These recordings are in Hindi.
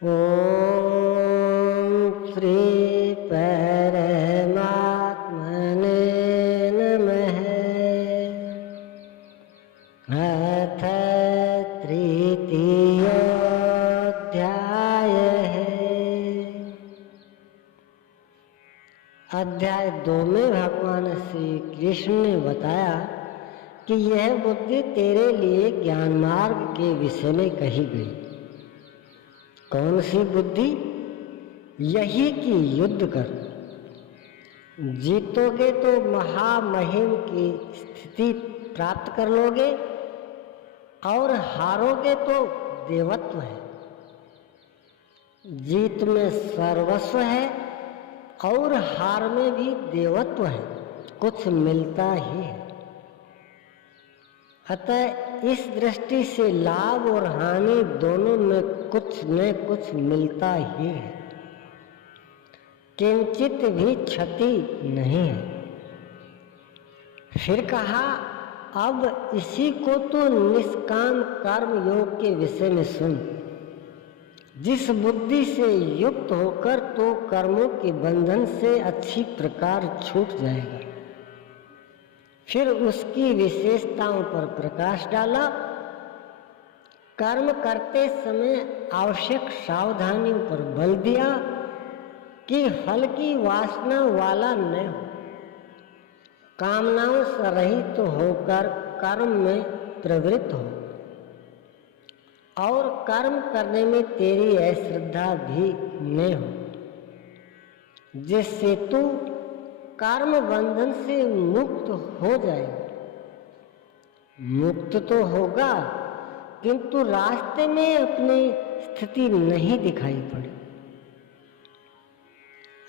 ओम श्री परमात्मने नमः। अथ तृतीयोऽध्याय है। अध्याय 2 में भगवान श्री कृष्ण ने बताया कि यह बुद्धि तेरे लिए ज्ञान मार्ग के विषय में कही गई। कौन सी बुद्धि? यही कि युद्ध कर, जीतोगे तो महामहिम की स्थिति प्राप्त कर लोगे और हारोगे तो देवत्व है। जीत में सर्वस्व है और हार में भी देवत्व है, कुछ मिलता ही है। अतः इस दृष्टि से लाभ और हानि दोनों में कुछ न कुछ मिलता ही है, किंचित भी क्षति नहीं है। फिर कहा, अब इसी को तो निष्काम कर्म योग के विषय में सुन। जिस बुद्धि से युक्त होकर तो कर्मों के बंधन से अच्छी प्रकार छूट जाएगा। फिर उसकी विशेषताओं पर प्रकाश डाला। कर्म करते समय आवश्यक सावधानियों पर बल दिया कि फल की वासना वाला न हो, कामनाओं से रहित होकर कर्म में प्रवृत्त हो और कर्म करने में तेरी अश्रद्धा भी न हो, जिससे तू कर्म बंधन से मुक्त हो जाएगा। मुक्त तो होगा किंतु रास्ते में अपनी स्थिति नहीं दिखाई पड़ी।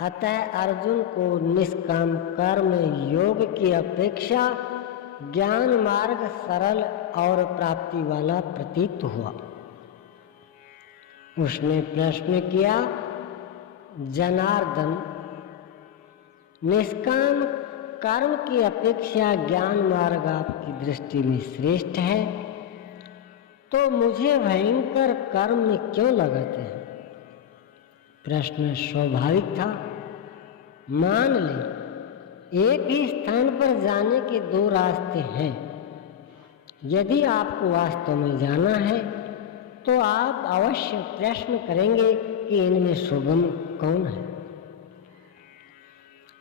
अतः अर्जुन को निष्काम कर्म योग की अपेक्षा ज्ञान मार्ग सरल और प्राप्ति वाला प्रतीत हुआ। उसने प्रश्न किया, जनार्दन, निष्काम कर्म की अपेक्षा ज्ञान मार्ग आपकी दृष्टि में श्रेष्ठ है, तो मुझे भयंकर कर्म में क्यों लगाते हैं? प्रश्न स्वाभाविक था। मान ले, एक ही स्थान पर जाने के 2 रास्ते हैं। यदि आपको वास्तव में जाना है तो आप अवश्य प्रश्न करेंगे कि इनमें सुगम कौन है।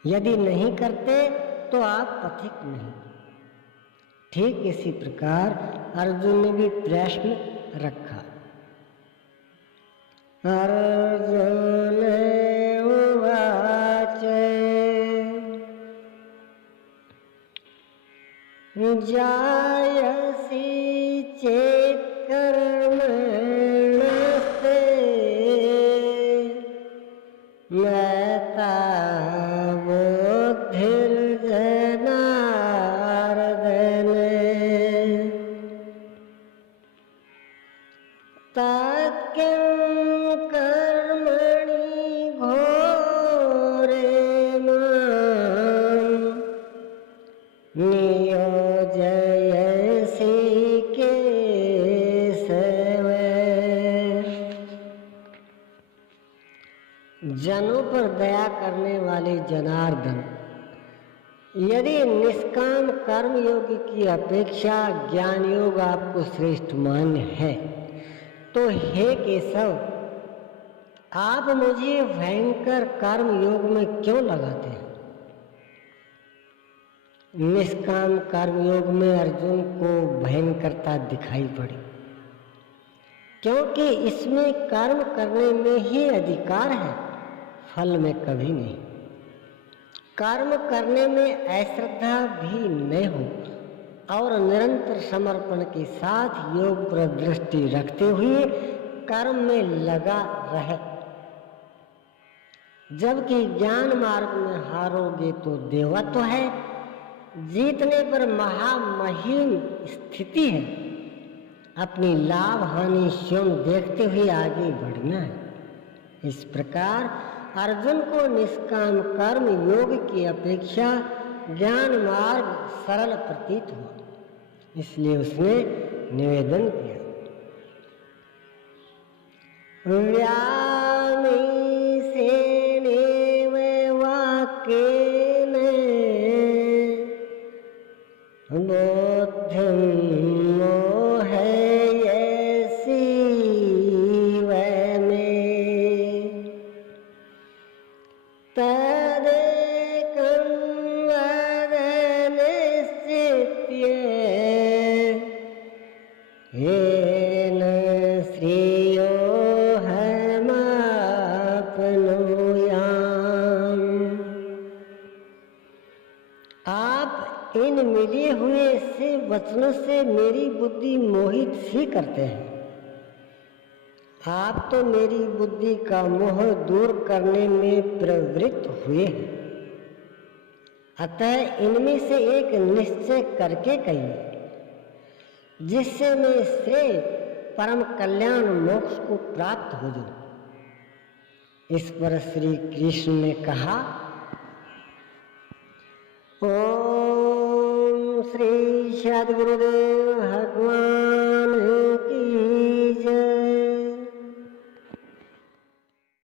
यदि नहीं करते तो आप पथिक नहीं। ठीक इसी प्रकार अर्जुन ने भी प्रश्न रखा। अर्जुन उवाच जायसी चेत् कर्मणस्ते मता बुद्धिर्जनार्दन तत्किं कर्मणि घोरे मां नियोजयसि केशव। जनों पर दया करने वाले जनार्दन, यदि निष्काम कर्म योग की अपेक्षा ज्ञान योग आपको श्रेष्ठ मान्य है तो हे केशव, आप मुझे भयंकर कर्म योग में क्यों लगाते हैं? निष्काम कर्म योग में अर्जुन को भयंकरता दिखाई पड़ी, क्योंकि इसमें कर्म करने में ही अधिकार है, फल में कभी नहीं। कर्म करने में अश्रद्धा भी न हो और निरंतर समर्पण के साथ योग पर दृष्टि रखते हुए कर्म में लगा रहे। जबकि ज्ञान मार्ग में हारोगे तो देवत्व है, जीतने पर महामहिम स्थिति है। अपनी लाभ हानि स्वयं देखते हुए आगे बढ़ना है। इस प्रकार अर्जुन को निष्काम कर्म योग की अपेक्षा ज्ञान मार्ग सरल प्रतीत हुआ, इसलिए उसने निवेदन किया। व्यामिश्रेणेव वाक्येन बोध्यं मोहयसीव मे तदेकं वद निश्चित्य येन श्रेयोऽहमाप्नुयाम्। आप इन मिले हुए से वचनों से मेरी बुद्धि मोहित ही करते हैं। आप तो मेरी बुद्धि का मोह दूर करने में प्रवृत्त हुए हैं। अतः इनमें से एक निश्चय करके कहिए जिससे मैं श्रेय परम कल्याण मोक्ष को प्राप्त हो जाऊं। इस पर श्री कृष्ण ने कहा, ओम श्री सद्गुरुदेव भगवान